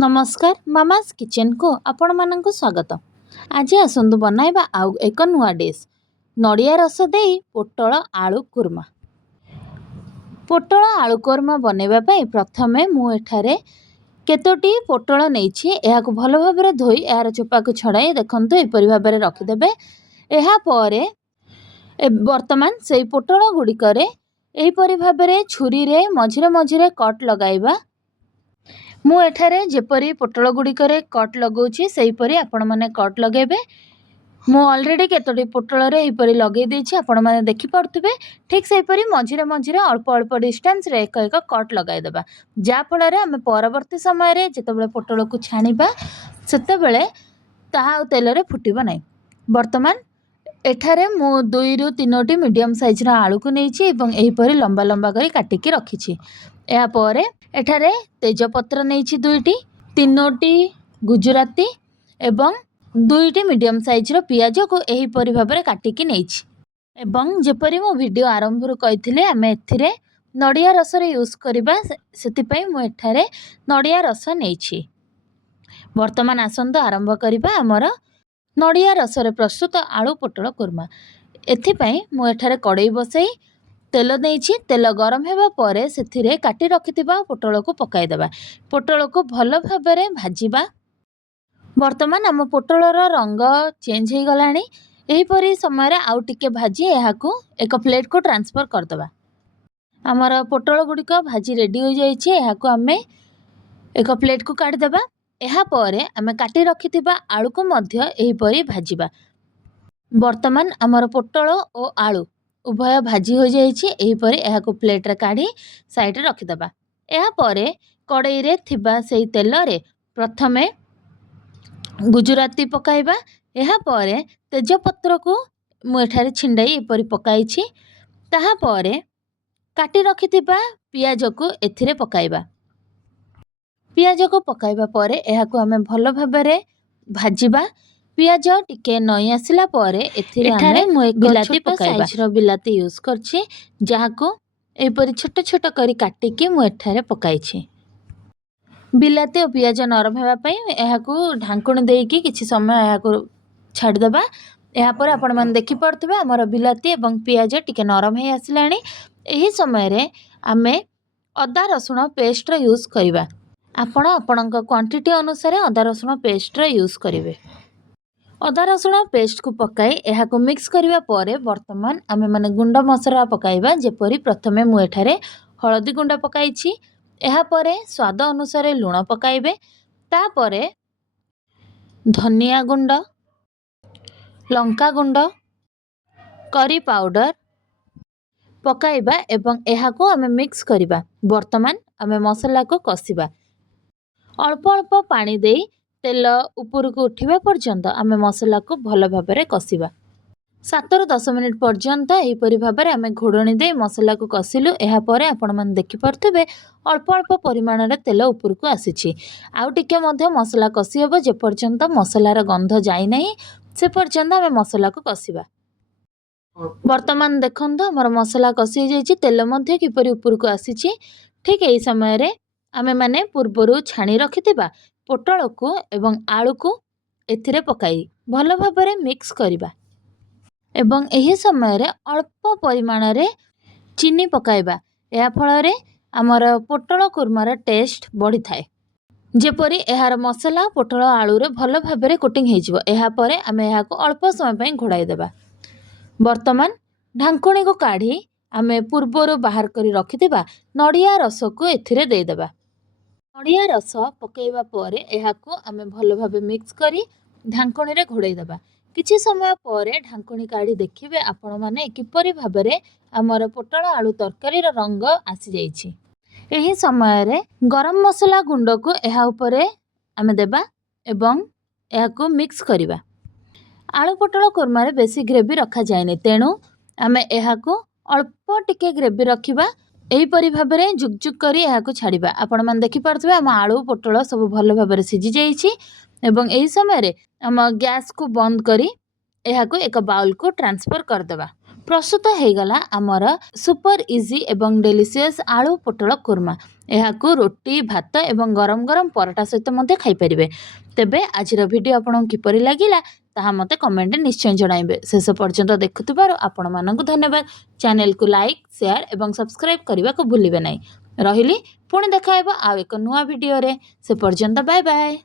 नमस्कार mama's kitchen को आपण मानक स्वागत। आज आसतु बनाइबा आउ एक नुआ डिश नड़िया रस दे पोटल आलू कुर्मा। पोटल आलू कुर्मा बनैबा पई प्रथमे मु एठारे केतोटी पोटल नैछि एहाको भल भाबरे धोई यार चोपा को छड़ाई देखंतु एपरि भाबरे रखिदेबे। एहा परे वर्तमान सेई पोटल गुड़िकरे एपरि भाबरे छुरी रे मझिरे मझिरे कट लगाइबा। मु एठारे जेपरी पोटल गुड़िकरे कट लगौछि सेहीपरि आपण माने कट लगेबे। मु ऑलरेडी केतोटी पोटल रे एपरि लगै देछि आपण माने देखि पड़थुबे। ठीक सेहीपरि मझिरे मझिरे अल्प अल्प डिस्टेंस रे एक एक कट लगाइ देबा, जा फल रे हम परवर्ती समय रे जेतेबेले पोटल को छानिबा सेतेबेले ताहा तेल रे फुटिबो नै। वर्तमान एठारे मु 2 रु 3टी मीडियम साइज रा आलू को नैछि एवं एहीपरि लंबा लंबा करी काटिकी रखिछि। एहा परे एठारे तेजपत्र नैछि 2टी, 3टी गुजराती एवं 2टी मीडियम साइज रो पियाज को एहीपरि भाबरे काटिकी नैछि। एवं जेपरि मो वीडियो आरंभ रु कहिथिले आमे एथिरे नड़िया रस रे यूज करबा सेति पई मु एठारे नड़िया रस नैछि। वर्तमान आसंत आरंभ करबा हमर नड़िया रस रे प्रस्तुत आलू पोटल कुर्मा। एथिपाई मु एठारे कड़ाई बसई तेल देइछि। तेल गरम हेबा परे सेथिरे काटी रखिथिबा पोटल को पकाई देबा। पोटल को भल भाबरे भाजिबा। वर्तमान हम पोटल रो रंग चेंज हे गलानी। एही परि समय रे आउ टिके भाजी एहाकू एक प्लेट को ट्रांसफर कर देबा। हमर पोटल गुडी को भाजी रेडी हो जाइछि। एहाकू हमें एक प्लेट को काट देबा। एहा परे हमें काटी रखिथिबा आलू को मध्य एही परि भाजिबा। वर्तमान हमर पोटल और आलू उभय भाजी हो जाइछि। एही परि एहाकू प्लेट रे काढी साइड रे रखि देबा। एहा परे कड़ाई रे थिबा सेही तेल रे प्रथमे गुजराती पकाइबा। एहा परे तेजपत्र को मु एठारे छिंडाई एपरि पकाइछि। ताहा परे काटी रखिथिबा पियाज को एथिरे पकाइबा। पियाज को पकाइबा परे एहाकू हमें भल भाबरे भाजिबा। पियाज टिके नई आसिला परे एथिरे हमें मु एक बिलाती पकाइबा। साइज रो बिलाती यूज करछि जाहाकू एपरि छोट छोट करी काटिकी मु एठारे पकाइछि। बिलाती और पियाज नरम हेबा पई एहाकू ढांकुण देइकी किछि समय एहाकू छाडी देबा। एहा पर आपण मन देखि पड़थबे हमर बिलाती एवं पियाज टिके नरम हे आसिलानी। एही समय रे हमें अदा रसुण पेस्ट रो यूज करिबा। आपण आपणक क्वांटिटी अनुसार अदा रसुण पेस्ट रो यूज करिवे। अदा रसुण पेस्ट को पकाई एहाकू मिक्स करिवा परे वर्तमान आमे माने गुंड मसला पकाइबा। जेपरि प्रथमे मु एठारे हळदी गुंड पकाइछि। एहा परे स्वाद अनुसार लूण पकाइबे। ता परे धनिया गुंड, लंका गुंड, करी पाउडर पकाइबा एवं एहाकू आमे मिक्स करिबा। वर्तमान आमे मसला को कसिबा। अल्प अल्प पानी देई तेल ऊपर को उठिबा पर्यंत आमे मसला को भल भाबरे कसिबा। 7 रु 10 मिनिट पर्यंत एही परि भाबरे आमे घोडणी दे मसला को कसिलु। एहा परे आपण मन देखि परथबे अल्प अल्प परिमाण रे तेल ऊपर को आसीछि। आउ टिके मध्य मसला कसी हबो जे पर्यंत मसला रा गंध जाई नाही से पर्यंत आमे मसला को कसिबा। वर्तमान देखंतो हमर मसला कसी जाइछि। तेल मध्य किपरि ऊपर को आसीछि। ठीक एही समय रे आमे माने पूर्वरु छाणी रखिथिबा पोटल को एवं आलू को एथिरे पकाई भल भाबरे मिक्स करिबा। एवं एही समय रे अल्प परिमाण रे चीनी पकाइबा। एहा फल रे हमर पोटल कुर्मार टेस्ट बढ़ी थाए। जेपरि एहार मसला पोटल आलू रे भल भाबरे कोटिंग हे जिवो। एहा परे आमे एहा को अल्प समय पई घोड़ाई देबा। वर्तमान ढांकुणी को काढी आमे पूर्वरु बाहर करी रखिथिबा नड़िया रस को एथिरे देई देबा। नड़िया रस पकाइबा परे एहाकू आमे भल भाबे मिक्स करी ढांकुणी रे घोड़ाई देबा। किछि समय परे ढांकुणी काढी देखिबे आपण माने किपरि भाबरे हमर पोटल आलू तरकारी रो रंग आसी जाइछि। एही समय रे गरम मसला गुंड को एहा उपरे आमे देबा एवं एहाकू मिक्स करिबा। आलू पोटल कुर्मा रे बेसी ग्रेवी रखा जायनि तेणु आमे एहाकू अल्प टिके ग्रेवी रखिबा। एही परि भाबरे जुक जुक करी एहाकू छाडिबा। आपण मन देखि परथबे हम आलू पोटल सब भल भाबरे सिझी जाइछि एवं एही समय रे हम गैस को बंद करी एहाकू एक बाउल को ट्रांसफर कर देबा। प्रस्तुत होगला आमर सुपर इजी एवं डेलीशियस आलू पोटल कुर्मा। यहाँ रोटी भात एवं गरम गरम पराठा सहित मध्य खाईपारे। तेबे आजिर वीडियो आपको किपरि लगिला ताहा मते कमेंट निश्चय जणाइबे। शेष पर्यंत देखुथिबारु आपण मानकु धन्यवाद। चैनल को लाइक शेयर एवं सब्सक्राइब करने को भूलिबे नहीं। रहिली पुणी देखा हेबो आ एक नुआ वीडियो रे। से पर्यंत बाय बाय।